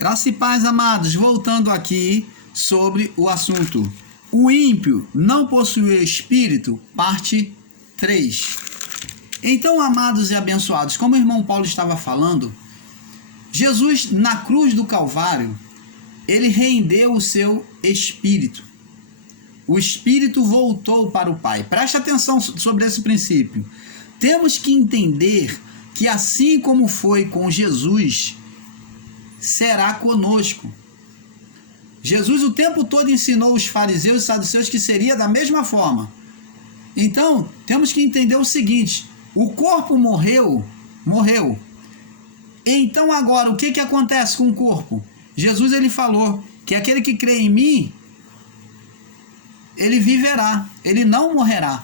Graça e paz, amados, voltando aqui sobre o assunto. O ímpio não possui espírito, parte 3. Então, amados e abençoados, como o irmão Paulo estava falando, Jesus, na cruz do Calvário, ele rendeu o seu espírito. O espírito voltou para o Pai. Preste atenção sobre esse princípio. Temos que entender que assim como foi com Jesus, será conosco. Jesus o tempo todo ensinou os fariseus e saduceus que seria da mesma forma. Então, temos que entender o seguinte: o corpo morreu. Então agora, o que acontece com o corpo? Jesus ele falou que aquele que crê em mim, ele viverá, ele não morrerá.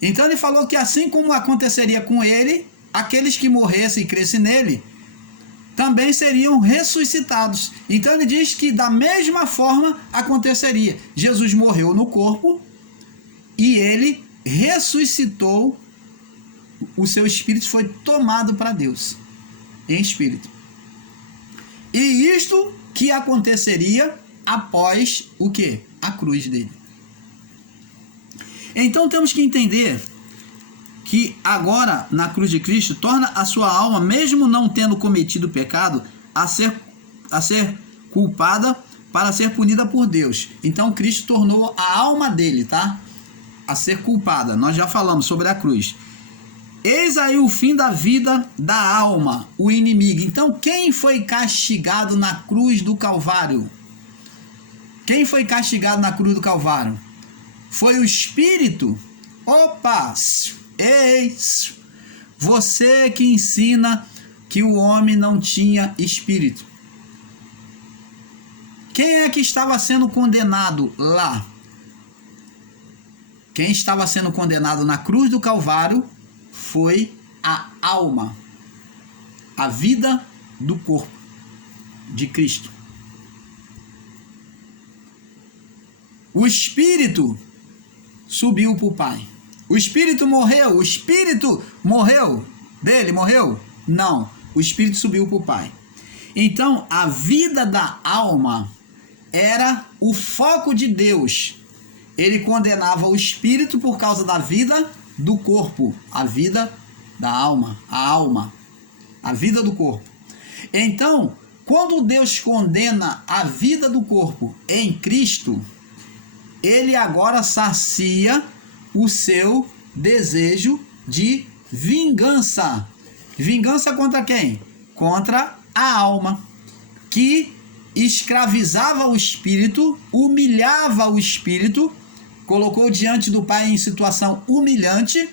Então ele falou que assim como aconteceria com ele, aqueles que morressem e crescem nele, também seriam ressuscitados. Então ele diz que da mesma forma aconteceria. Jesus morreu no corpo e ele ressuscitou, o seu espírito foi tomado para Deus, em espírito. E isto que aconteceria após o quê? A cruz dele. Então temos que entender que agora, na cruz de Cristo, torna a sua alma, mesmo não tendo cometido pecado, a ser culpada para ser punida por Deus. Então Cristo tornou a alma dele, tá? A ser culpada. Nós já falamos sobre a cruz. Eis aí o fim da vida da alma, o inimigo. Então quem foi castigado na cruz do Calvário? Quem foi castigado na cruz do Calvário? Foi o espírito. Opa! Ei! Você que ensina que o homem não tinha espírito. Quem é que estava sendo condenado lá? Quem estava sendo condenado na cruz do Calvário foi a alma, a vida do corpo de Cristo. O espírito subiu para o Pai. O espírito morreu. O espírito morreu. Dele morreu? Não. O espírito subiu para o Pai. Então, a vida da alma era o foco de Deus. Ele condenava o espírito por causa da vida do corpo. A vida da alma. A vida do corpo. Então, quando Deus condena a vida do corpo em Cristo, ele agora sacia o seu desejo de vingança. Vingança contra quem? Contra a alma, que escravizava o espírito, humilhava o espírito, colocou diante do Pai em situação humilhante,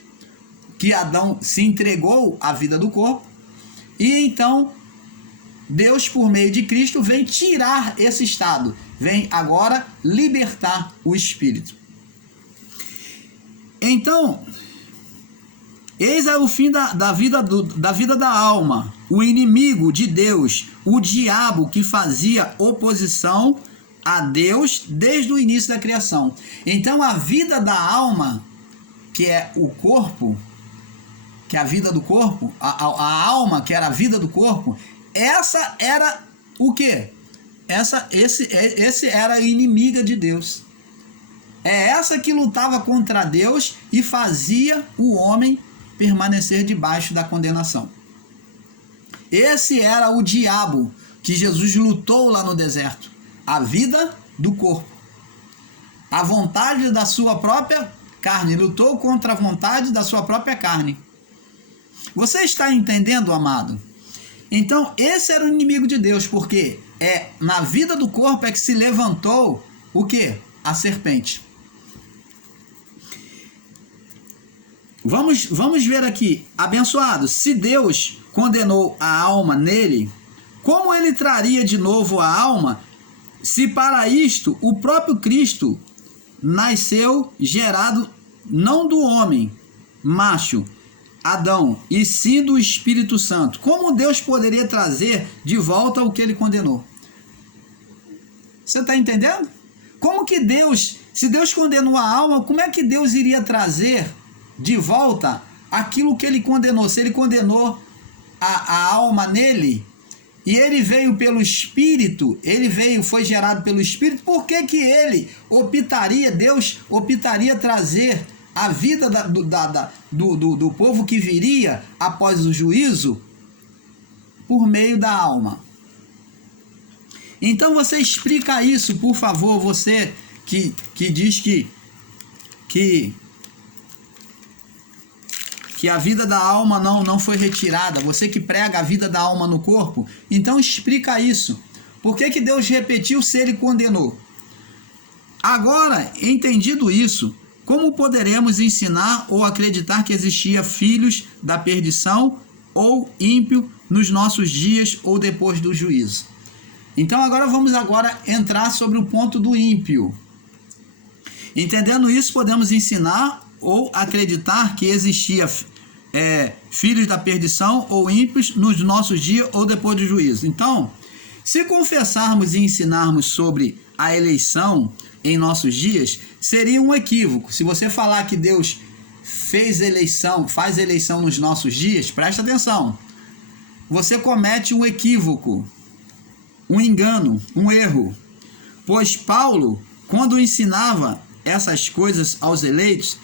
que Adão se entregou à vida do corpo, e então Deus, por meio de Cristo, vem tirar esse estado, vem agora libertar o espírito. Então, eis é o fim da vida da alma, o inimigo de Deus, o diabo que fazia oposição a Deus desde o início da criação. Então, a vida da alma, que é o corpo, que é a vida do corpo, a alma, que era a vida do corpo, essa era o quê? Esse era a inimiga de Deus. É essa que lutava contra Deus e fazia o homem permanecer debaixo da condenação. Esse era o diabo que Jesus lutou lá no deserto. A vida do corpo. A vontade da sua própria carne. Lutou contra a vontade da sua própria carne. Você está entendendo, amado? Então, esse era o inimigo de Deus, porque na vida do corpo é que se levantou o quê? A serpente. Vamos ver aqui, abençoado, se Deus condenou a alma nele, como ele traria de novo a alma, se para isto o próprio Cristo nasceu gerado não do homem, macho, Adão, e sim do Espírito Santo? Como Deus poderia trazer de volta o que ele condenou? Você está entendendo? Como que Deus, se Deus condenou a alma, como é que Deus iria trazer de volta aquilo que ele condenou? Se ele condenou a alma nele, e ele veio pelo Espírito, foi gerado pelo Espírito, por que Deus optaria trazer a vida do povo que viria após o juízo por meio da alma? Então você explica isso, por favor, você que diz que a vida da alma não foi retirada, você que prega a vida da alma no corpo, então explica isso. Por que Deus repetiu se ele condenou? Agora, entendido isso, como poderemos ensinar ou acreditar que existia filhos da perdição ou ímpio nos nossos dias ou depois do juízo? Então vamos entrar sobre o ponto do ímpio. Entendendo isso, podemos ensinar ou acreditar que existia filhos da perdição ou ímpios nos nossos dias ou depois do juízo. Então, se confessarmos e ensinarmos sobre a eleição em nossos dias, seria um equívoco. Se você falar que Deus faz eleição nos nossos dias, presta atenção. Você comete um equívoco, um engano, um erro. Pois Paulo, quando ensinava essas coisas aos eleitos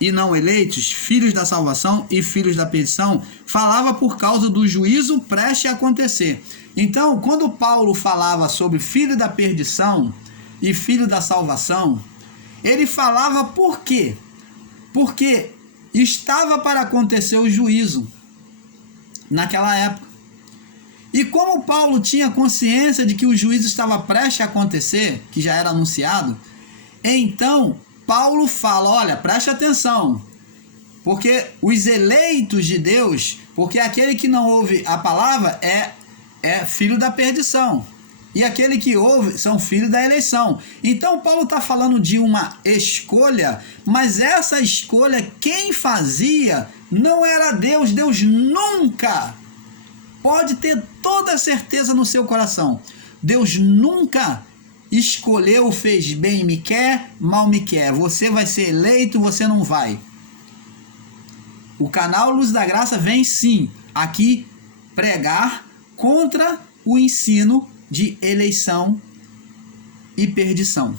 e não eleitos, filhos da salvação e filhos da perdição, falava por causa do juízo prestes a acontecer. Então, quando Paulo falava sobre filho da perdição e filho da salvação, ele falava por quê? Porque estava para acontecer o juízo naquela época. E como Paulo tinha consciência de que o juízo estava prestes a acontecer, que já era anunciado, então Paulo fala, olha, preste atenção, porque os eleitos de Deus, porque aquele que não ouve a palavra é filho da perdição, e aquele que ouve são filhos da eleição. Então Paulo está falando de uma escolha, mas essa escolha quem fazia não era Deus. Deus nunca, pode ter toda certeza no seu coração, Deus nunca escolheu, fez bem me quer, mal me quer. Você vai ser eleito, você não vai. O canal Luz da Graça vem sim aqui pregar contra o ensino de eleição e perdição,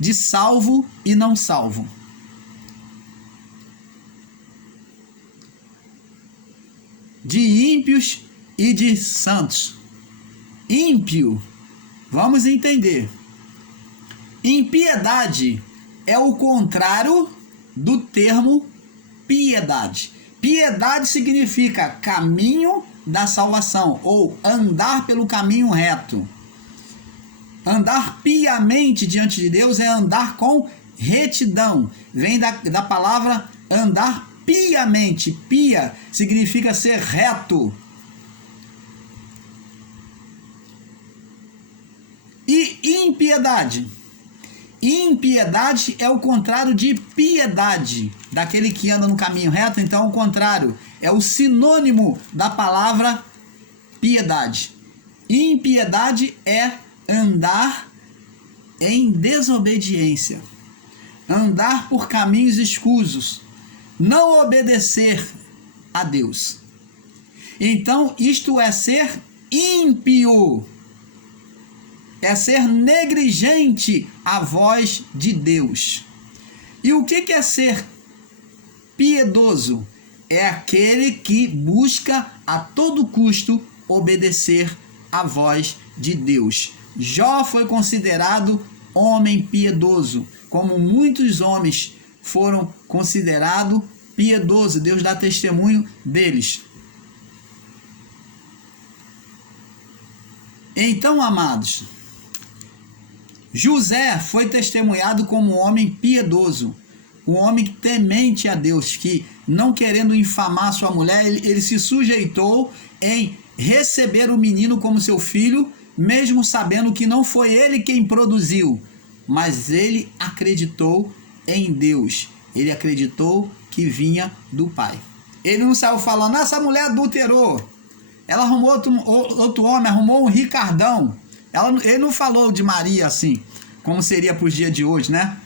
de salvo e não salvo. De ímpios e de santos. Ímpio, vamos entender. Impiedade é o contrário do termo piedade. Piedade significa caminho da salvação, ou andar pelo caminho reto. Andar piamente diante de Deus é andar com retidão. Vem da palavra andar piamente. Pia significa ser reto. E impiedade? Impiedade é o contrário de piedade, daquele que anda no caminho reto. Então, o contrário, é o sinônimo da palavra piedade. Impiedade é andar em desobediência, andar por caminhos escusos, não obedecer a Deus. Então, isto é ser ímpio, é ser negligente à voz de Deus. E o que é ser piedoso? É aquele que busca a todo custo obedecer à voz de Deus. Jó foi considerado homem piedoso, como muitos homens foram considerados piedosos. Deus dá testemunho deles. Então, amados, José foi testemunhado como um homem piedoso, um homem temente a Deus, que, não querendo infamar sua mulher, ele se sujeitou em receber o menino como seu filho, mesmo sabendo que não foi ele quem produziu, mas ele acreditou em Deus, ele acreditou que vinha do Pai. Ele não saiu falando, essa mulher adulterou, ela arrumou outro homem, arrumou um Ricardão. Ele não falou de Maria assim, como seria para os dias de hoje, né?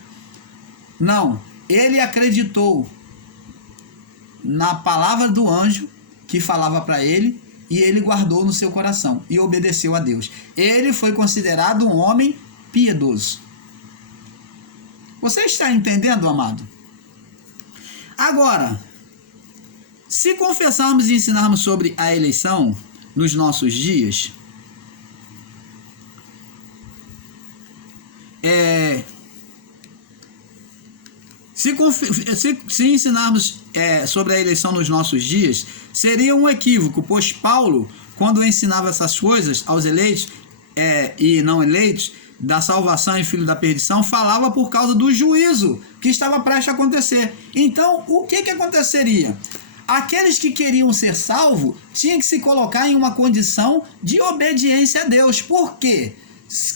Não, ele acreditou na palavra do anjo que falava para ele, e ele guardou no seu coração e obedeceu a Deus. Ele foi considerado um homem piedoso. Você está entendendo, amado? Agora, se confessarmos e ensinarmos sobre a eleição nos nossos dias, se ensinarmos sobre a eleição nos nossos dias, seria um equívoco, pois Paulo, quando ensinava essas coisas aos eleitos e não eleitos, da salvação e filho da perdição, falava por causa do juízo que estava prestes a acontecer. Então, o que aconteceria? Aqueles que queriam ser salvos tinham que se colocar em uma condição de obediência a Deus. Por quê?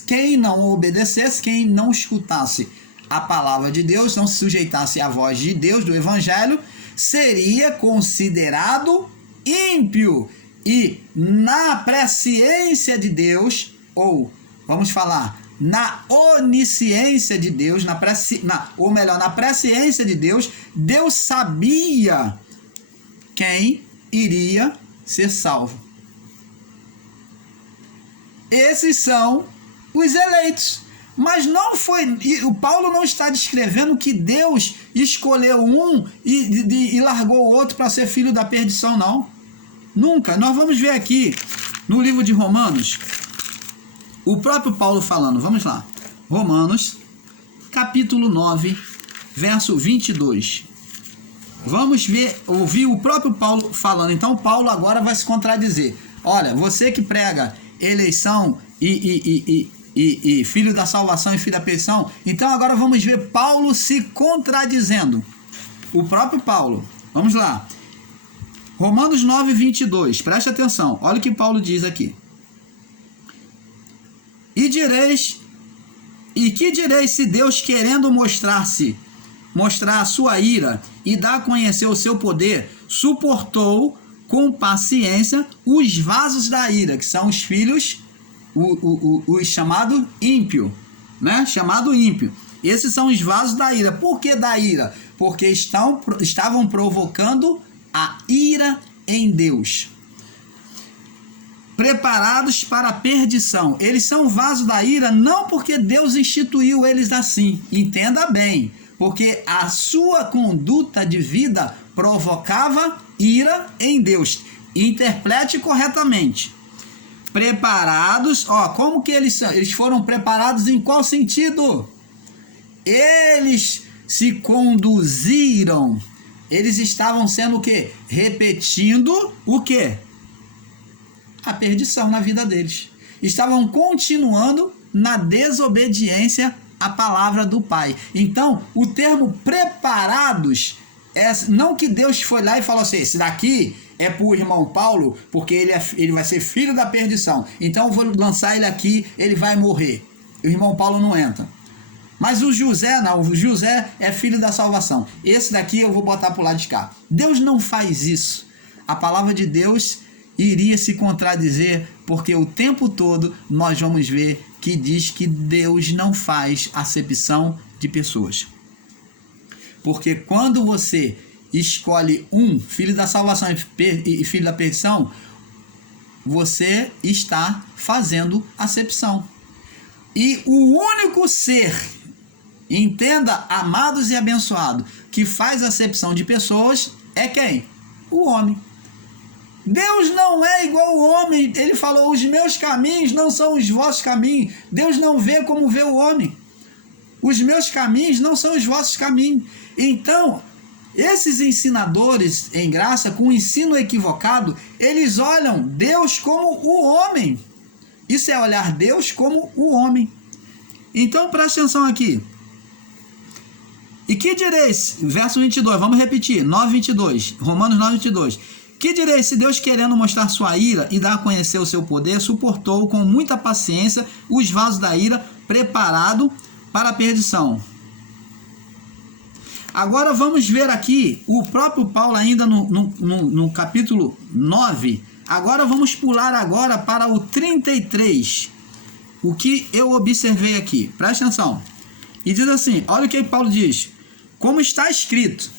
Quem não obedecesse, quem não escutasse a palavra de Deus, não se sujeitasse à voz de Deus, do Evangelho, seria considerado ímpio. E na presciência de Deus, ou vamos falar, na onisciência de Deus, na presciência de Deus, Deus sabia quem iria ser salvo. Esses são os eleitos. Mas não foi, o Paulo não está descrevendo que Deus escolheu um e largou o outro para ser filho da perdição, não. Nunca. Nós vamos ver aqui no livro de Romanos, o próprio Paulo falando. Vamos lá. Romanos, capítulo 9, verso 22. Vamos ouvir o próprio Paulo falando. Então Paulo agora vai se contradizer. Olha, você que prega eleição e filho da salvação e filho da perdição, então agora vamos ver Paulo se contradizendo. O próprio Paulo. Vamos lá. Romanos 9, 22. Preste atenção. Olha o que Paulo diz aqui. E que direis se Deus, querendo mostrar a sua ira e dar a conhecer o seu poder, suportou com paciência os vasos da ira, que são os filhos, os chamado ímpio, né? Chamado ímpio. Esses são os vasos da ira. Por que da ira? Porque estavam provocando a ira em Deus. Preparados para a perdição. Eles são vasos da ira não porque Deus instituiu eles assim. Entenda bem. Porque a sua conduta de vida provocava ira em Deus. Interprete corretamente. Preparados, como que eles são? Eles foram preparados em qual sentido? Eles se conduziram. Eles estavam sendo o quê? Repetindo o quê? A perdição na vida deles. Estavam continuando na desobediência à palavra do Pai. Então, o termo preparados não que Deus foi lá e falou assim: esse daqui é para o irmão Paulo, porque ele vai ser filho da perdição. Então eu vou lançar ele aqui, ele vai morrer. O irmão Paulo não entra. Mas o José não, o José é filho da salvação. Esse daqui eu vou botar para o lado de cá. Deus não faz isso. A palavra de Deus iria se contradizer, porque o tempo todo nós vamos ver que diz que Deus não faz acepção de pessoas. Porque quando você escolhe um filho da salvação e filho da perdição, você está fazendo acepção. E o único ser, entenda, amados e abençoados, que faz acepção de pessoas é quem? O homem. Deus não é igual ao homem. Ele falou: os meus caminhos não são os vossos caminhos. Deus não vê como vê o homem. Os meus caminhos não são os vossos caminhos. Então, esses ensinadores em graça, com o ensino equivocado, eles olham Deus como o homem. Isso é olhar Deus como o homem. Então, preste atenção aqui. E que direis, verso 22, vamos repetir, 9:22, Romanos 9:22. Que direis se Deus, querendo mostrar sua ira e dar a conhecer o seu poder, suportou com muita paciência os vasos da ira preparado para a perdição? Agora vamos ver aqui o próprio Paulo ainda no capítulo 9. Agora vamos pular agora para o 33. O que eu observei aqui, presta atenção. E diz assim, olha o que Paulo diz: como está escrito,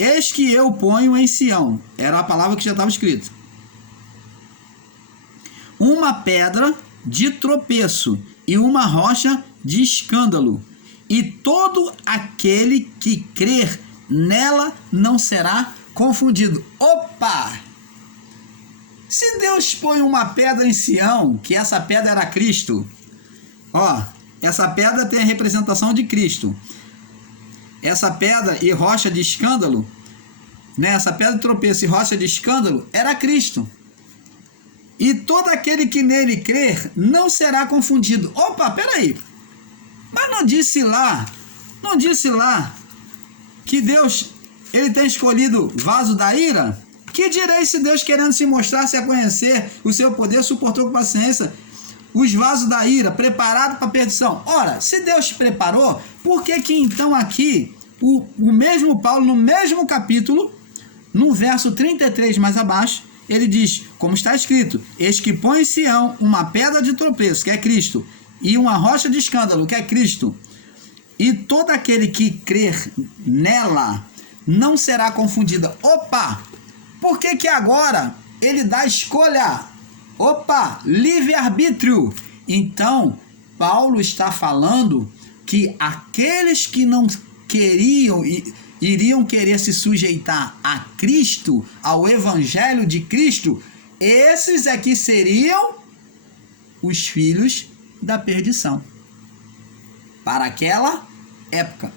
eis que eu ponho em Sião, era a palavra que já estava escrita, uma pedra de tropeço e uma rocha de escândalo, e todo aquele que crer nela não será confundido. Opa! Se Deus põe uma pedra em Sião, que essa pedra era Cristo, ó, essa pedra tem a representação de Cristo. Essa pedra e rocha de escândalo, né, essa pedra de tropeço e rocha de escândalo era Cristo. E todo aquele que nele crer não será confundido. Opa, peraí. Mas não disse lá que Deus, ele tem escolhido vaso da ira? Que direi se Deus, querendo se mostrar, se a conhecer o seu poder, suportou com paciência os vasos da ira, preparados para a perdição? Ora, se Deus preparou, por que que então aqui, o mesmo Paulo, no mesmo capítulo, no verso 33 mais abaixo, ele diz, como está escrito, eis que põe em Sião uma pedra de tropeço, que é Cristo, e uma rocha de escândalo, que é Cristo, e todo aquele que crer nela não será confundido. Opa! Por que que agora ele dá escolha? Opa! Livre-arbítrio! Então, Paulo está falando que aqueles que não queriam e iriam querer se sujeitar a Cristo, ao Evangelho de Cristo, esses aqui seriam os filhos da perdição, para aquela época.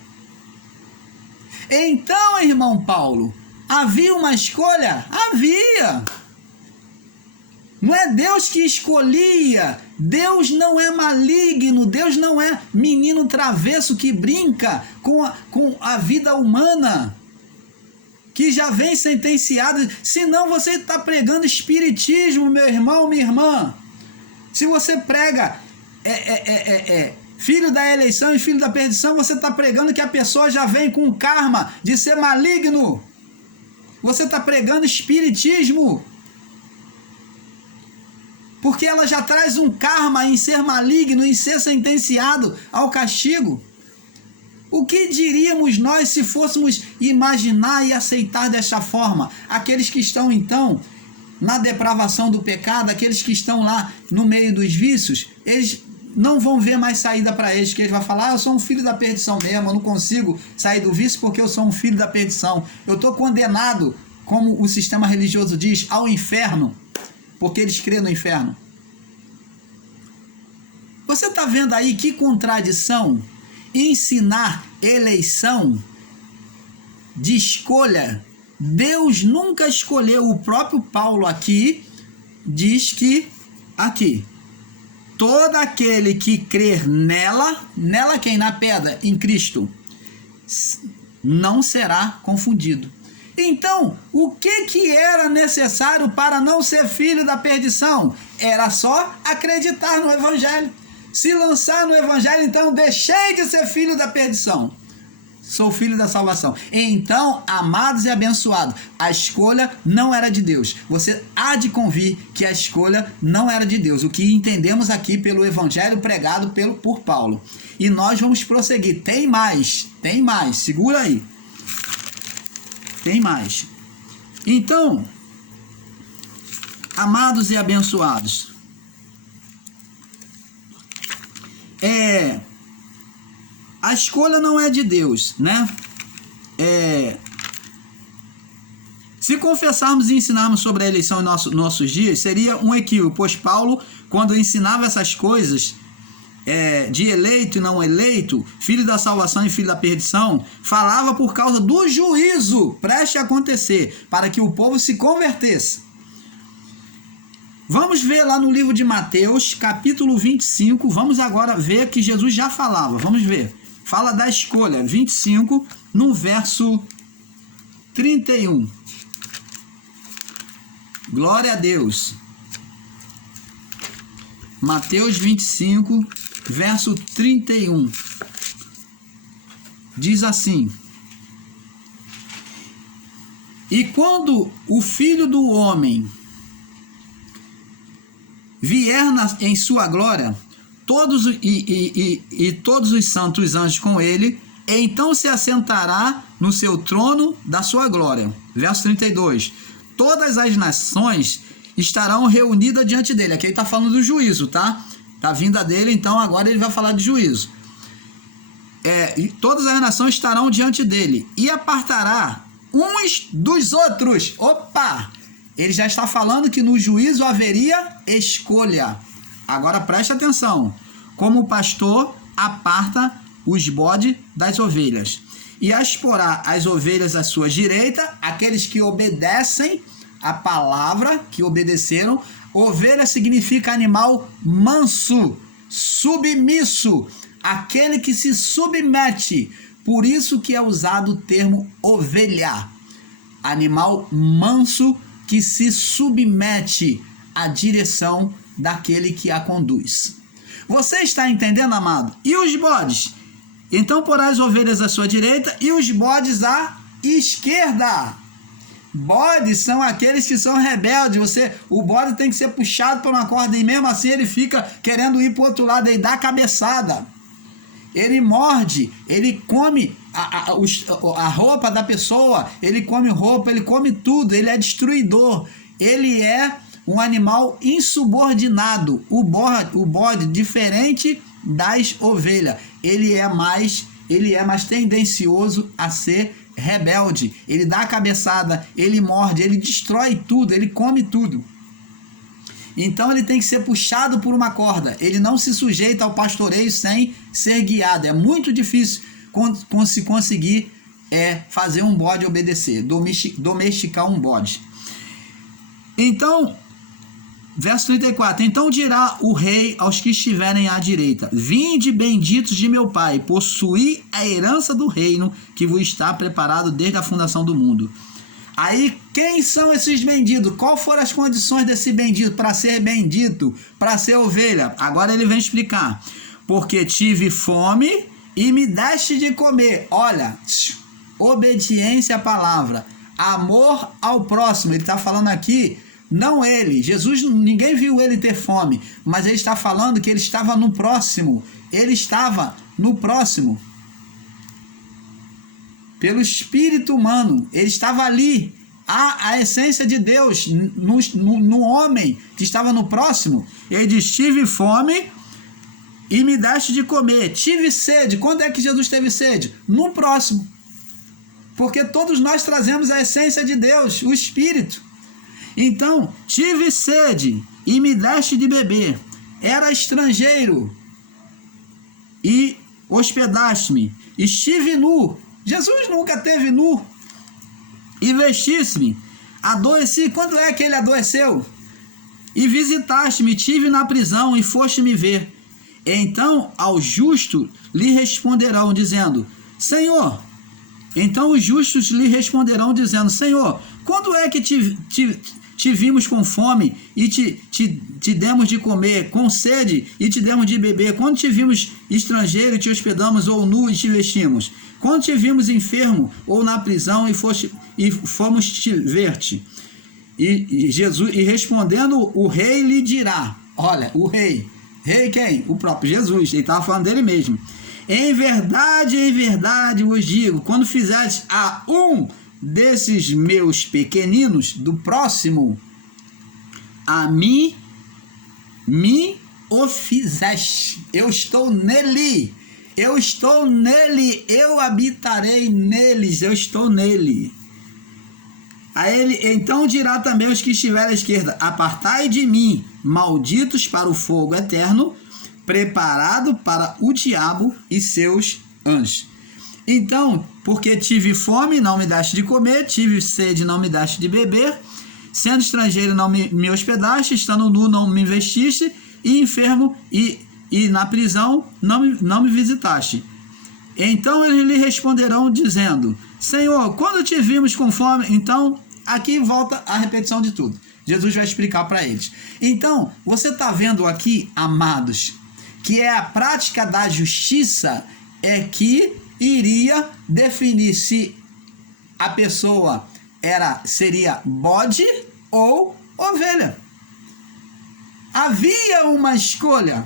Então, irmão Paulo, havia uma escolha? Havia! Não é Deus que escolhia. Deus não é maligno. Deus não é menino travesso que brinca com a vida humana, que já vem sentenciado. Senão você está pregando espiritismo, meu irmão, minha irmã. Se você prega filho da eleição e filho da perdição, você está pregando que a pessoa já vem com karma de ser maligno. Você está pregando espiritismo, porque ela já traz um karma em ser maligno, em ser sentenciado ao castigo. O que diríamos nós se fôssemos imaginar e aceitar desta forma? Aqueles que estão, então, na depravação do pecado, aqueles que estão lá no meio dos vícios, eles não vão ver mais saída para eles, que eles vão falar, eu sou um filho da perdição mesmo, eu não consigo sair do vício porque eu sou um filho da perdição. Eu estou condenado, como o sistema religioso diz, ao inferno, porque eles creem no inferno. Você está vendo aí que contradição? Ensinar eleição de escolha. Deus nunca escolheu. O próprio Paulo aqui diz que, aqui, todo aquele que crer nela quem? Na pedra, em Cristo, não será confundido. Então, o que era necessário para não ser filho da perdição? Era só acreditar no Evangelho. Se lançar no Evangelho, então deixei de ser filho da perdição. Sou filho da salvação. Então, amados e abençoados, a escolha não era de Deus. Você há de convir que a escolha não era de Deus. O que entendemos aqui pelo Evangelho pregado por Paulo. E nós vamos prosseguir. Tem mais. Segura aí. Tem mais. Então, amados e abençoados, a escolha não é de Deus, né? Se confessarmos e ensinarmos sobre a eleição em nossos dias, seria um equívoco, pois Paulo, quando ensinava essas coisas, de eleito e não eleito, filho da salvação e filho da perdição, falava por causa do juízo prestes a acontecer, para que o povo se convertesse. Vamos ver lá no livro de Mateus, capítulo 25, vamos agora ver que Jesus já falava, vamos ver. Fala da escolha, 25, no verso 31. Glória a Deus. Mateus 25, verso 31. Diz assim: e quando o Filho do Homem vier em sua glória, todos os santos anjos com ele, Então se assentará no seu trono da sua glória. Verso 32. Todas as nações estarão reunidas diante dele. Aqui ele está falando do juízo, tá? Tá a vinda dele, então agora ele vai falar de juízo. E todas as nações estarão diante dele e apartará uns dos outros. Opa! Ele já está falando que no juízo haveria escolha. Agora preste atenção. Como o pastor aparta os bodes das ovelhas e exporá as ovelhas à sua direita, aqueles que obedecem a palavra, que obedeceram. Ovelha significa animal manso, submisso, aquele que se submete. Por isso que é usado o termo ovelha, animal manso que se submete à direção daquele que a conduz. Você está entendendo, amado? E os bodes? Então porá as ovelhas à sua direita e os bodes à esquerda. Bodes são aqueles que são rebeldes. O bode tem que ser puxado por uma corda e mesmo assim ele fica querendo ir para o outro lado e dá cabeçada. Ele morde, ele come a roupa da pessoa, ele come roupa, ele come tudo, ele é destruidor. Ele é um animal insubordinado. O bode, diferente das ovelhas, ele é mais tendencioso a ser rebelde. Ele dá a cabeçada, ele morde, ele destrói tudo, ele come tudo. Então ele tem que ser puxado por uma corda. Ele não se sujeita ao pastoreio sem ser guiado. É muito difícil se conseguir fazer um bode obedecer, domesticar um bode. Então, verso 34. Então dirá o rei aos que estiverem à direita: vinde, benditos de meu pai, possuí a herança do reino que vos está preparado desde a fundação do mundo. Aí, quem são esses benditos? Qual foram as condições desse bendito para ser bendito, para ser ovelha? Agora ele vem explicar. Porque tive fome e me deste de comer. Olha, obediência à palavra, amor ao próximo. Ele está falando aqui, não ele. Jesus, ninguém viu ele ter fome, mas ele está falando que ele estava no próximo. Ele estava no próximo. Pelo espírito humano, ele estava ali, a essência de Deus no homem que estava no próximo. Ele diz: tive fome e me deste de comer, tive sede. Quando é que Jesus teve sede? No próximo, porque todos nós trazemos a essência de Deus, o espírito. Então, tive sede e me deste de beber, era estrangeiro e hospedaste-me, estive nu. Jesus nunca teve nu. E vestisse-me, adoeci. Quando é que ele adoeceu? E visitaste-me, tive na prisão e foste me ver. Então ao justo lhe responderão, dizendo: Senhor. Então os justos lhe responderão, dizendo: Senhor, quando é que te vimos com fome e te demos de comer, com sede e te demos de beber? Quando te vimos estrangeiro e te hospedamos, ou nu e te vestimos? Quando te vimos enfermo ou na prisão e fomos te ver-te? E respondendo, o rei lhe dirá: olha, o rei quem? O próprio Jesus. Ele estava falando dele mesmo. Em verdade vos digo, quando fizeres a um desses meus pequeninos, do próximo, a mim me o fizeste. Eu estou nele, eu habitarei neles, eu estou nele. A ele, então dirá também aos que estiverem à esquerda: apartai de mim, malditos, para o fogo eterno, preparado para o diabo e seus anjos. Então, porque tive fome, não me daste de comer, tive sede, não me daste de beber, sendo estrangeiro, não me hospedaste, estando nu, não me vestiste, e enfermo e na prisão, não me visitaste. Então eles lhe responderão, dizendo: Senhor, quando te vimos com fome? Então, aqui volta a repetição de tudo. Jesus vai explicar para eles. Então, você está vendo aqui, amados, que é a prática da justiça que iria definir se a pessoa seria bode ou ovelha. Havia uma escolha.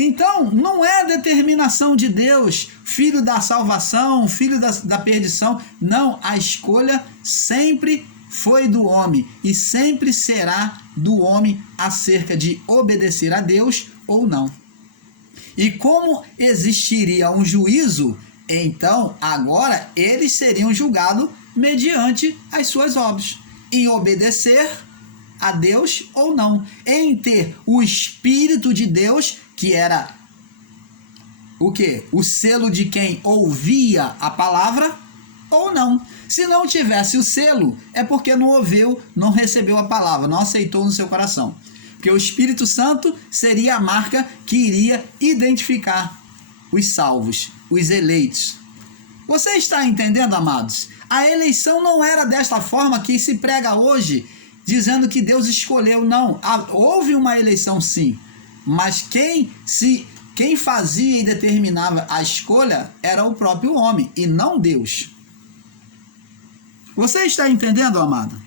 Então, não é determinação de Deus, filho da salvação, filho da perdição. Não, a escolha sempre foi do homem e sempre será do homem acerca de obedecer a Deus ou não. E como existiria um juízo, então agora eles seriam julgados mediante as suas obras, em obedecer a Deus ou não, em ter o Espírito de Deus, que era o quê? O selo de quem ouvia a palavra ou não. Se não tivesse o selo, é porque não ouviu, não recebeu a palavra, não aceitou no seu coração. Porque o Espírito Santo seria a marca que iria identificar os salvos, os eleitos. Você está entendendo, amados? A eleição não era desta forma que se prega hoje, dizendo que Deus escolheu. Não, houve uma eleição sim, mas quem fazia e determinava a escolha era o próprio homem e não Deus. Você está entendendo, amado?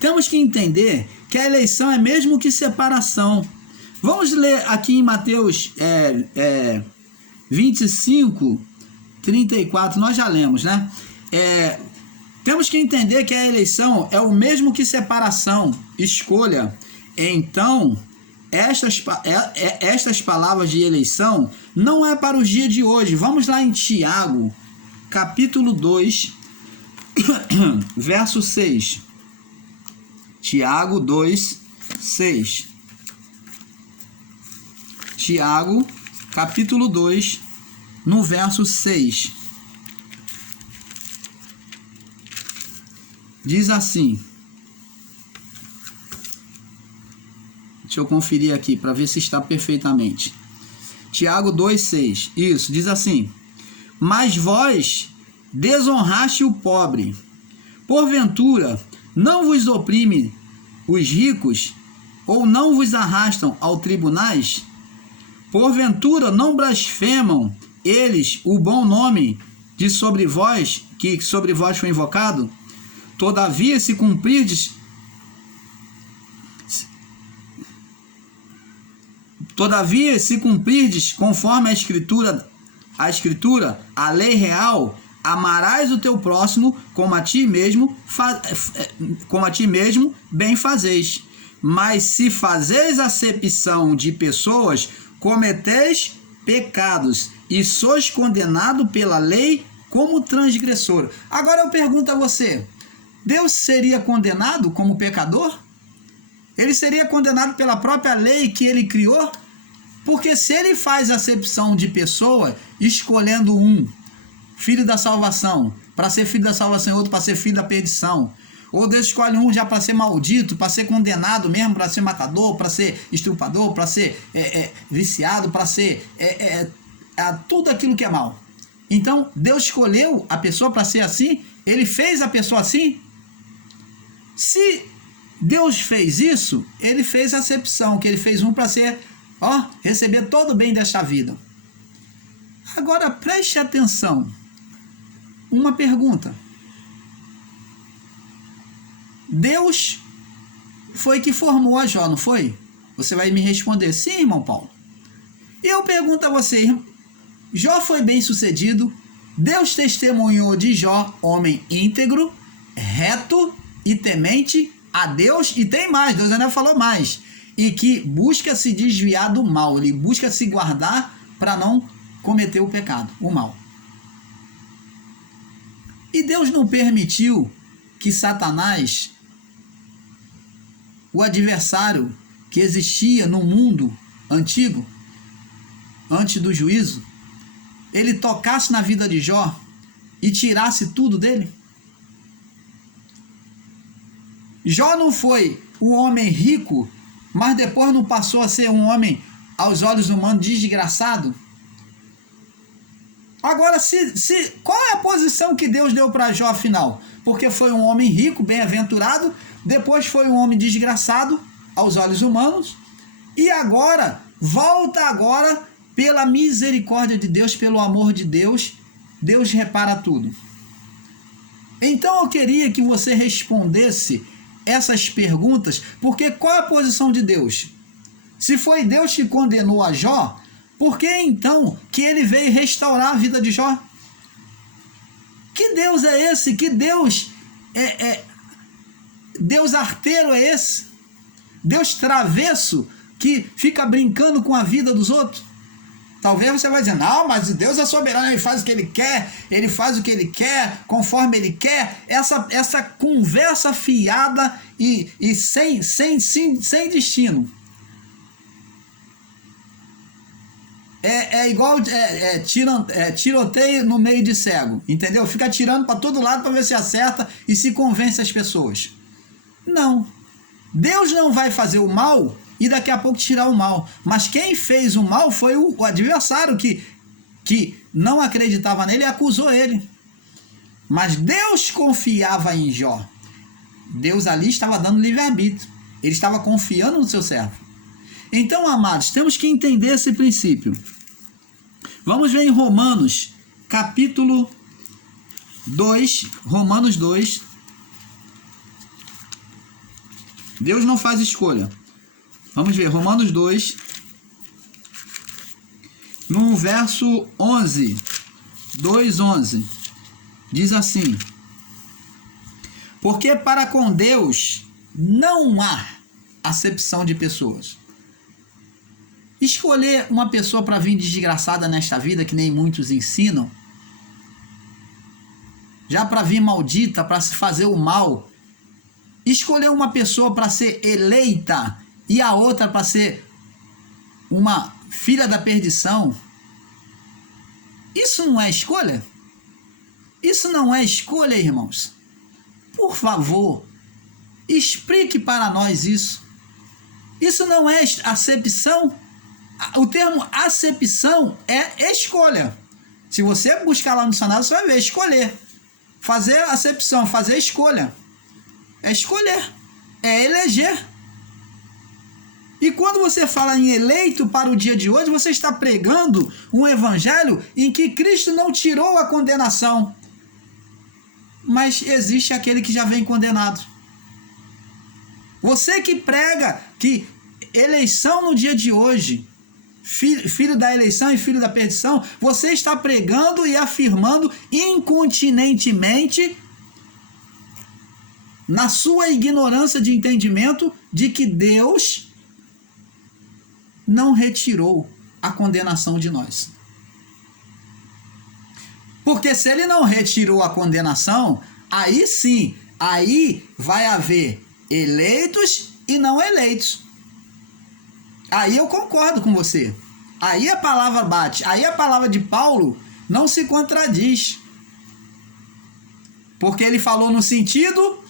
Temos que entender que a eleição é mesmo que separação. Vamos ler aqui em Mateus 25, 34, nós já lemos, né? Temos que entender que a eleição é o mesmo que separação, escolha. Então, estas palavras de eleição não é para os dias de hoje. Vamos lá em Tiago, capítulo 2, verso 6. Tiago 2, 6. Tiago, capítulo 2, no verso 6. Diz assim. Deixa eu conferir aqui para ver se está perfeitamente. Tiago 2, 6. Isso, diz assim: mas vós desonraste o pobre. Porventura, não vos oprime os ricos, ou não vos arrastam aos tribunais? Porventura, não blasfemam eles o bom nome de sobre vós, que sobre vós foi invocado? Todavia, se cumprirdes conforme a escritura, a lei real, amarás o teu próximo como a ti mesmo, bem fazeis. Mas se fazeis acepção de pessoas, cometeis pecados e sois condenado pela lei como transgressor. Agora eu pergunto a você, Deus seria condenado como pecador? Ele seria condenado pela própria lei que ele criou? Porque se ele faz acepção de pessoa, escolhendo um filho da salvação, para ser filho da salvação e outro para ser filho da perdição, ou Deus escolhe um já para ser maldito, para ser condenado mesmo, para ser matador, para ser estuprador, para ser viciado, para ser tudo aquilo que é mal. Então, Deus escolheu a pessoa para ser assim? Ele fez a pessoa assim? Se Deus fez isso, ele fez a acepção, que ele fez um para ser, receber todo o bem desta vida. Agora, preste atenção. Uma pergunta. Deus foi que formou a Jó, não foi? Você vai me responder, sim, irmão Paulo. E eu pergunto a você, Jó foi bem sucedido? Deus testemunhou de Jó, homem íntegro, reto e temente a Deus, e tem mais, Deus ainda falou mais, e que busca se desviar do mal, ele busca se guardar para não cometer o pecado, o mal. E Deus não permitiu que Satanás, o adversário que existia no mundo antigo, antes do juízo, ele tocasse na vida de Jó e tirasse tudo dele? Jó não foi o homem rico, mas depois não passou a ser um homem, aos olhos humanos, desgraçado? Agora, qual é a posição que Deus deu para Jó afinal? Porque foi um homem rico, bem-aventurado, depois foi um homem desgraçado aos olhos humanos, e agora, volta agora, pela misericórdia de Deus, pelo amor de Deus, Deus repara tudo. Então eu queria que você respondesse essas perguntas, porque qual a posição de Deus? Se foi Deus que condenou a Jó, por que então que ele veio restaurar a vida de Jó? Que Deus é esse? Que Deus Deus arteiro é esse? Deus travesso que fica brincando com a vida dos outros? Talvez você vai dizer, não, mas Deus é soberano, ele faz o que ele quer, ele faz o que ele quer, conforme ele quer. Essa conversa fiada e sem destino. É igual tiroteio no meio de cego, entendeu? Fica atirando para todo lado para ver se acerta e se convence as pessoas. Não. Deus não vai fazer o mal e daqui a pouco tirar o mal. Mas quem fez o mal foi o adversário que não acreditava nele e acusou ele. Mas Deus confiava em Jó. Deus ali estava dando livre-arbítrio. Ele estava confiando no seu servo. Então, amados, temos que entender esse princípio. Vamos ver em Romanos, capítulo 2, Romanos 2. Deus não faz escolha. Vamos ver, Romanos 2, no verso 11, 2:11, diz assim: porque para com Deus não há acepção de pessoas. Escolher uma pessoa para vir desgraçada nesta vida, que nem muitos ensinam, já para vir maldita, para se fazer o mal, escolher uma pessoa para ser eleita e a outra para ser uma filha da perdição, isso não é escolha? Isso não é escolha, irmãos? Por favor, explique para nós isso. Isso não é acepção? O termo acepção é escolha. Se você buscar lá no dicionário, você vai ver, escolher. Fazer acepção, fazer escolha. É escolher, é eleger. E quando você fala em eleito para o dia de hoje, você está pregando um evangelho em que Cristo não tirou a condenação, mas existe aquele que já vem condenado. Você que prega que eleição no dia de hoje, filho da eleição e filho da perdição, você está pregando e afirmando incontinentemente, na sua ignorância de entendimento, de que Deus não retirou a condenação de nós. Porque se ele não retirou a condenação, aí sim, aí vai haver eleitos e não eleitos. Aí eu concordo com você. Aí a palavra bate. Aí a palavra de Paulo não se contradiz. Porque ele falou no sentido,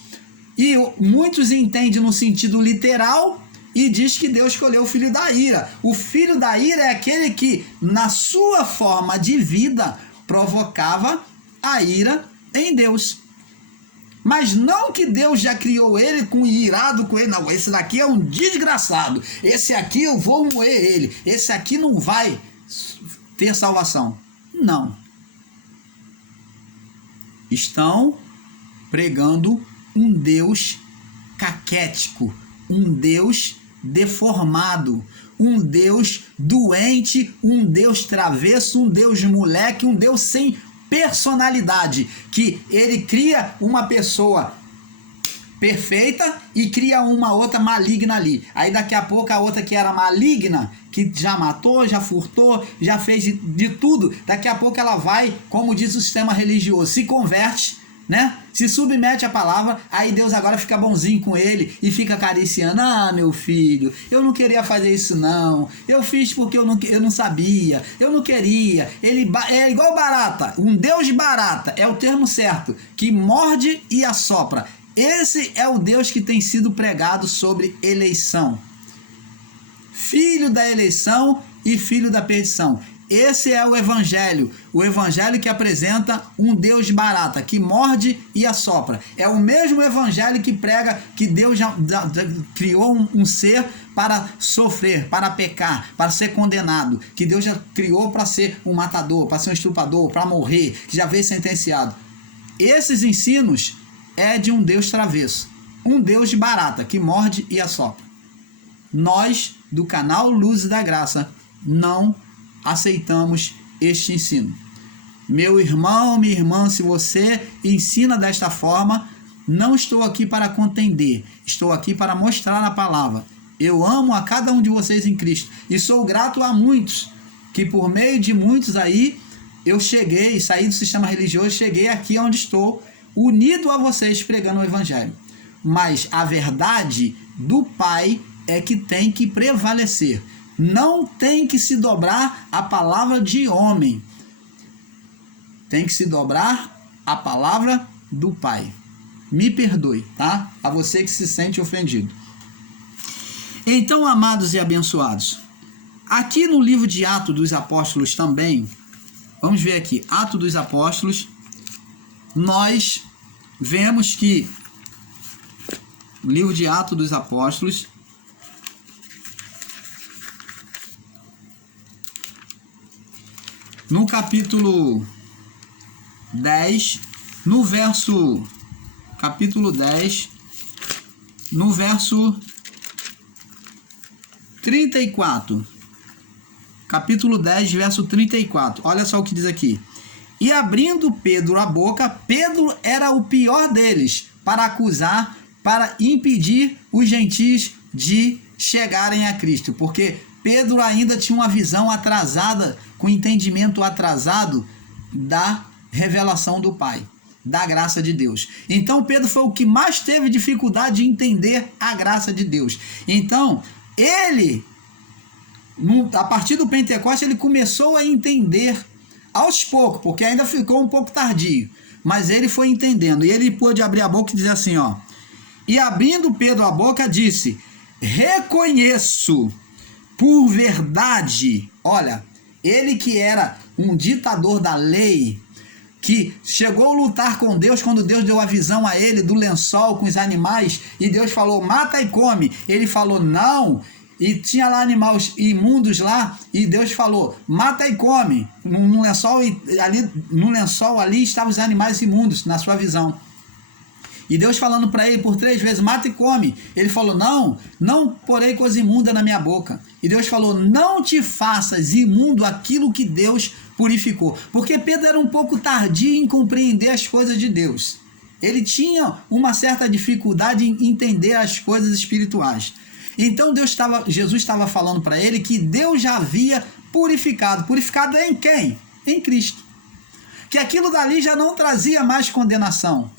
e muitos entendem no sentido literal, e diz que Deus escolheu o filho da ira. O filho da ira é aquele que, na sua forma de vida, provocava a ira em Deus. Mas não que Deus já criou ele irado com ele. Não, esse daqui é um desgraçado. Esse aqui eu vou moer ele. Esse aqui não vai ter salvação. Não. Estão pregando um Deus caquético, um Deus deformado, um Deus doente, um Deus travesso, um Deus moleque, um Deus sem personalidade, que ele cria uma pessoa perfeita e cria uma outra maligna ali. Aí daqui a pouco a outra que era maligna, que já matou, já furtou, já fez de tudo, daqui a pouco ela vai, como diz o sistema religioso, se converte, né? Se submete à palavra, aí Deus agora fica bonzinho com ele e fica acariciando. Ah, meu filho, eu não queria fazer isso não. Eu fiz porque eu não sabia, eu não queria. Ele é igual barata, um Deus de barata, é o termo certo, que morde e assopra. Esse é o Deus que tem sido pregado sobre eleição. Filho da eleição e filho da perdição. Esse é o evangelho que apresenta um Deus de barata, que morde e assopra. É o mesmo evangelho que prega que Deus já criou um ser para sofrer, para pecar, para ser condenado, que Deus já criou para ser um matador, para ser um estuprador, para morrer, que já veio sentenciado. Esses ensinos é de um Deus travesso, um Deus de barata, que morde e assopra. Nós, do canal Luz da Graça, não aceitamos este ensino. Meu irmão, minha irmã, se você ensina desta forma, não estou aqui para contender, estou aqui para mostrar a palavra. Eu amo a cada um de vocês em Cristo e sou grato a muitos, que por meio de muitos aí, eu cheguei, saí do sistema religioso, cheguei aqui onde estou, unido a vocês pregando o Evangelho. Mas a verdade do Pai é que tem que prevalecer. Não tem que se dobrar a palavra de homem. Tem que se dobrar a palavra do Pai. Me perdoe, tá? A você que se sente ofendido. Então, amados e abençoados, aqui no livro de Atos dos Apóstolos também, vamos ver aqui, Atos dos Apóstolos, nós vemos que no livro de Atos dos Apóstolos, no capítulo 10, no verso, capítulo 10, no verso 34, capítulo 10, verso 34, olha só o que diz aqui. E abrindo Pedro a boca, Pedro era o pior deles para acusar, para impedir os gentios de chegarem a Cristo, porque Pedro ainda tinha uma visão atrasada, com entendimento atrasado da revelação do Pai, da graça de Deus. Então Pedro foi o que mais teve dificuldade de entender a graça de Deus. Então ele, a partir do Pentecostes, ele começou a entender aos poucos, porque ainda ficou um pouco tardio, mas ele foi entendendo, e ele pôde abrir a boca e dizer assim, ó, e abrindo Pedro a boca disse, reconheço por verdade, olha, ele que era um ditador da lei, que chegou a lutar com Deus quando Deus deu a visão a ele do lençol com os animais, e Deus falou, mata e come, ele falou, não, e tinha lá animais imundos lá, e Deus falou, mata e come, no lençol ali estavam os animais imundos, na sua visão. E Deus falando para ele por 3 vezes, mata e come. Ele falou, não porei coisa imunda na minha boca. E Deus falou, não te faças imundo aquilo que Deus purificou. Porque Pedro era um pouco tardio em compreender as coisas de Deus. Ele tinha uma certa dificuldade em entender as coisas espirituais. Então Jesus estava falando para ele que Deus já havia purificado. Purificado em quem? Em Cristo. Que aquilo dali já não trazia mais condenação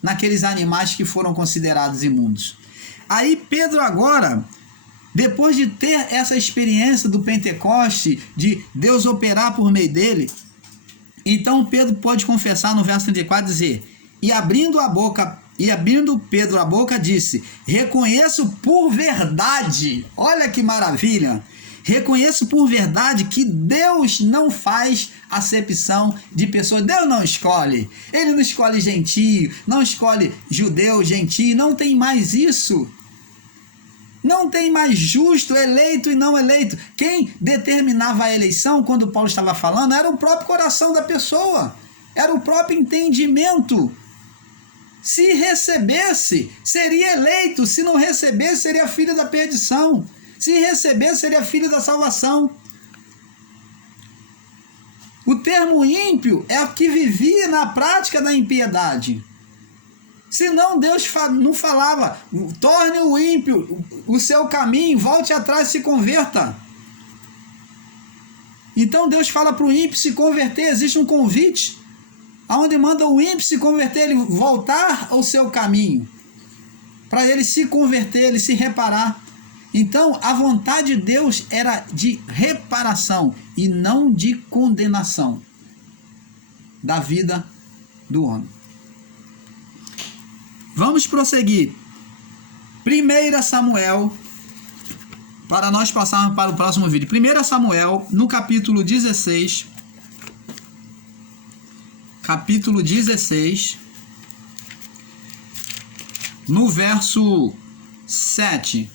naqueles animais que foram considerados imundos. Aí Pedro agora, depois de ter essa experiência do Pentecoste, de Deus operar por meio dele, então Pedro pode confessar no verso 34, dizer, e abrindo Pedro a boca, disse, reconheço por verdade, olha que maravilha, reconheço por verdade que Deus não faz acepção de pessoas. Deus não escolhe. Ele não escolhe gentio, não escolhe judeu, gentio, não tem mais isso. Não tem mais justo, eleito e não eleito. Quem determinava a eleição, quando Paulo estava falando, era o próprio coração da pessoa. Era o próprio entendimento. Se recebesse, seria eleito. Se não recebesse, seria filho da perdição. Se receber, seria filho da salvação. O termo ímpio é o que vivia na prática da impiedade. Senão Deus não falava, torne o ímpio o seu caminho, volte atrás e se converta. Então Deus fala para o ímpio se converter, existe um convite, onde manda o ímpio se converter, ele voltar ao seu caminho, para ele se converter, ele se reparar. Então, a vontade de Deus era de reparação e não de condenação da vida do homem. Vamos prosseguir. 1 Samuel, para nós passarmos para o próximo vídeo. 1 Samuel, no capítulo 16. Capítulo 16, no verso 7.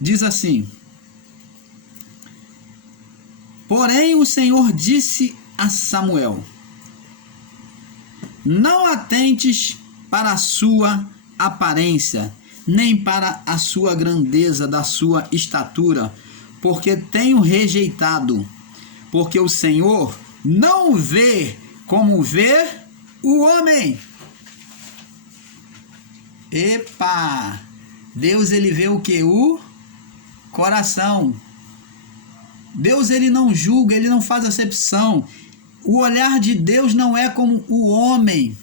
Diz assim, porém o Senhor disse a Samuel, não atentes para a sua aparência, nem para a sua grandeza da sua estatura, porque tenho rejeitado, porque o Senhor não vê como vê o homem. Epa! Deus, ele vê o que? O coração. Deus, ele não julga, ele não faz acepção. O olhar de Deus não é como o homem.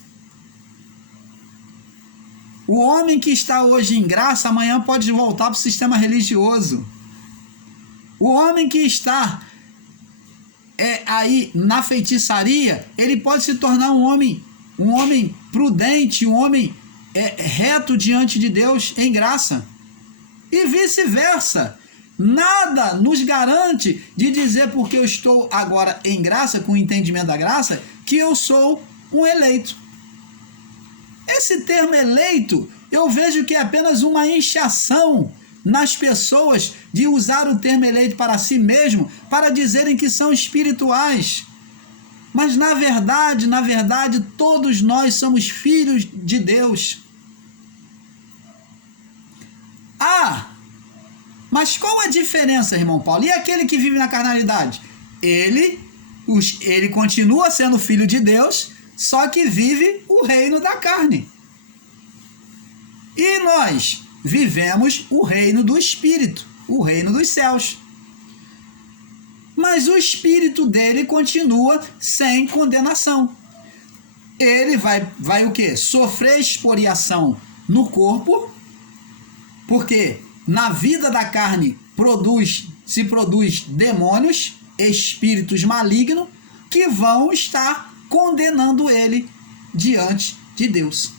O homem que está hoje em graça, amanhã pode voltar para o sistema religioso. O homem que está aí na feitiçaria, ele pode se tornar um homem prudente, um homem reto diante de Deus em graça. E vice-versa. Nada nos garante de dizer, porque eu estou agora em graça, com o entendimento da graça, que eu sou um eleito. Esse termo eleito, eu vejo que é apenas uma inchação nas pessoas de usar o termo eleito para si mesmo, para dizerem que são espirituais. Mas na verdade, todos nós somos filhos de Deus. Mas qual a diferença, irmão Paulo? E aquele que vive na carnalidade? Ele continua sendo filho de Deus, só que vive o reino da carne. E nós vivemos o reino do Espírito, o reino dos céus. Mas o Espírito dele continua sem condenação. Ele vai o quê? Sofrer expoliação no corpo, porque na vida da carne se produz demônios, espíritos malignos, que vão estar condenando ele diante de Deus.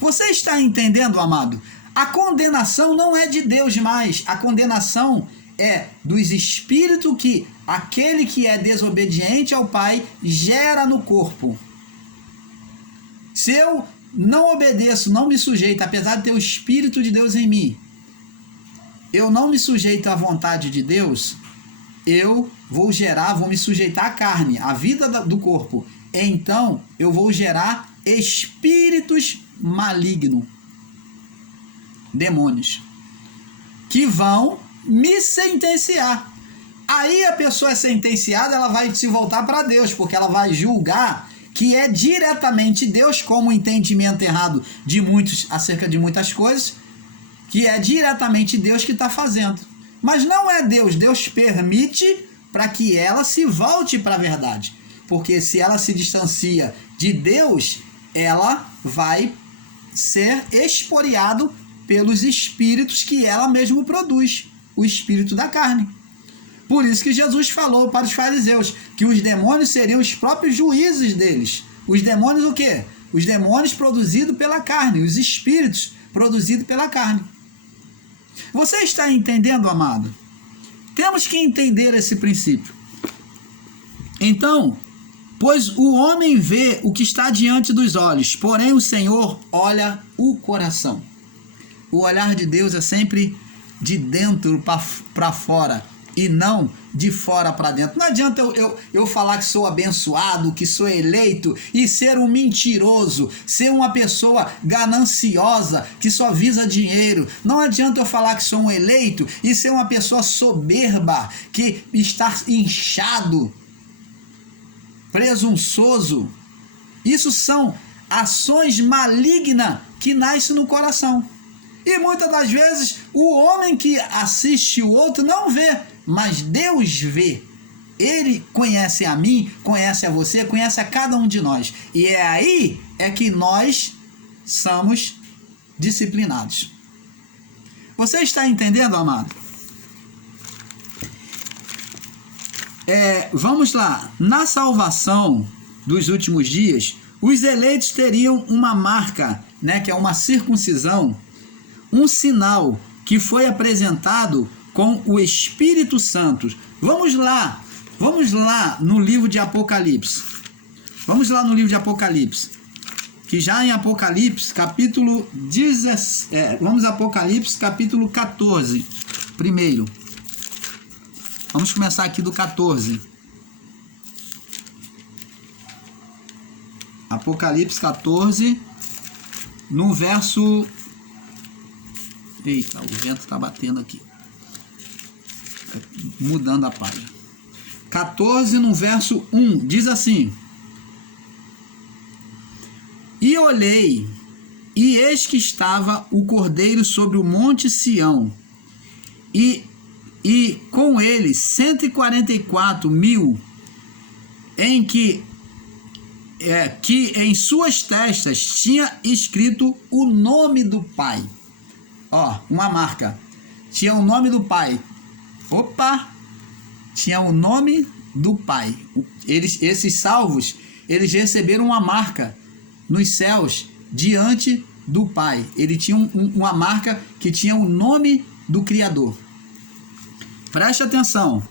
Você está entendendo, amado? A condenação não é de Deus mais. A condenação é dos espíritos que aquele que é desobediente ao Pai gera no corpo. Se eu não obedeço, não me sujeito, apesar de ter o Espírito de Deus em mim, eu não me sujeito à vontade de Deus, eu vou me sujeitar à carne, à vida do corpo. Então, eu vou gerar espíritos malignos, demônios, que vão me sentenciar. Aí a pessoa é sentenciada, ela vai se voltar para Deus, porque ela vai julgar que é diretamente Deus, como o entendimento errado de muitos acerca de muitas coisas, que é diretamente Deus que está fazendo. Mas não é Deus. Deus permite para que ela se volte para a verdade. Porque se ela se distancia de Deus, ela vai ser expoliado pelos espíritos que ela mesma produz, o espírito da carne. Por isso que Jesus falou para os fariseus que os demônios seriam os próprios juízes deles. Os demônios o quê? Os demônios produzidos pela carne, os espíritos produzidos pela carne. Você está entendendo, amado? Temos que entender esse princípio. Então, pois o homem vê o que está diante dos olhos, porém o Senhor olha o coração. O olhar de Deus é sempre de dentro para fora e não de fora para dentro. Não adianta eu falar que sou abençoado, que sou eleito e ser um mentiroso, ser uma pessoa gananciosa que só visa dinheiro. Não adianta eu falar que sou um eleito e ser uma pessoa soberba, que está inchado, presunçoso. Isso são ações malignas que nascem no coração. E muitas das vezes o homem que assiste o outro não vê, mas Deus vê. Ele conhece a mim, conhece a você, conhece a cada um de nós. E é aí que nós somos disciplinados. Você está entendendo, amado? Vamos lá. Na salvação dos últimos dias, os eleitos teriam uma marca, que é uma circuncisão, um sinal que foi apresentado com o Espírito Santo. Vamos lá no livro de Apocalipse. Que já em Apocalipse, capítulo 17, vamos a Apocalipse, capítulo 14, primeiro. Vamos começar aqui do 14. Apocalipse 14, no verso Eita, o vento tá batendo aqui. Mudando a página. 14 no verso 1, diz assim: E olhei, e eis que estava o Cordeiro sobre o monte Sião, e com ele 144.000, que em suas testas tinha escrito o nome do Pai. Ó, uma marca. Tinha o nome do Pai. Opa! Tinha o nome do Pai. Esses salvos, eles receberam uma marca nos céus diante do Pai. Ele tinha uma marca que tinha o nome do Criador. Preste atenção.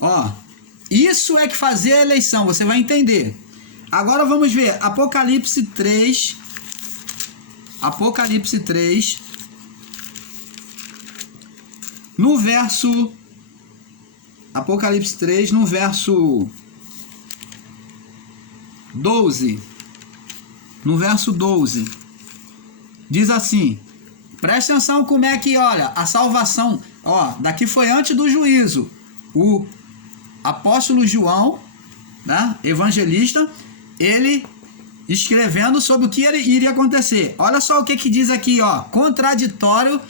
Ó, isso é que fazia a eleição, você vai entender. Agora vamos ver Apocalipse 3. Apocalipse 3. No verso... Apocalipse 3, no verso 12. No verso 12. Diz assim... Presta atenção como é que, olha, a salvação... Ó, daqui foi antes do juízo. O apóstolo João, né, evangelista, ele escrevendo sobre o que iria acontecer. Olha só o que diz aqui, ó. Contraditório